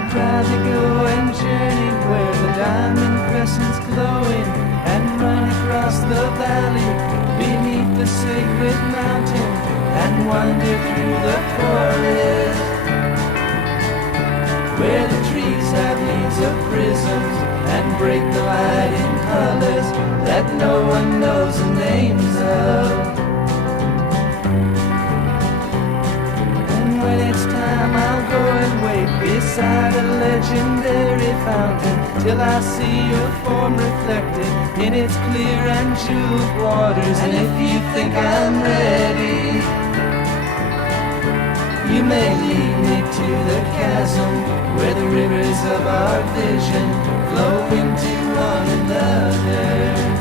I'd rather go and journey where the diamond crescent's glowing, and run across the valley beneath the sacred mountain, and wander through the forest where the trees have leaves of prisms and break the light in colors that no one knows the names of. And when it's time, I'll go and wait beside a legendary fountain till I see your form reflected in its clear and jeweled waters. And if you think I'm ready, you may lead me to the chasm where the rivers of our vision flow into one another.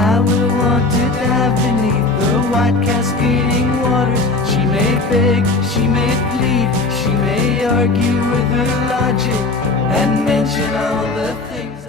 I will want to dive beneath the white cascading waters. She may beg, she may plead, she may argue with her logic and mention all the things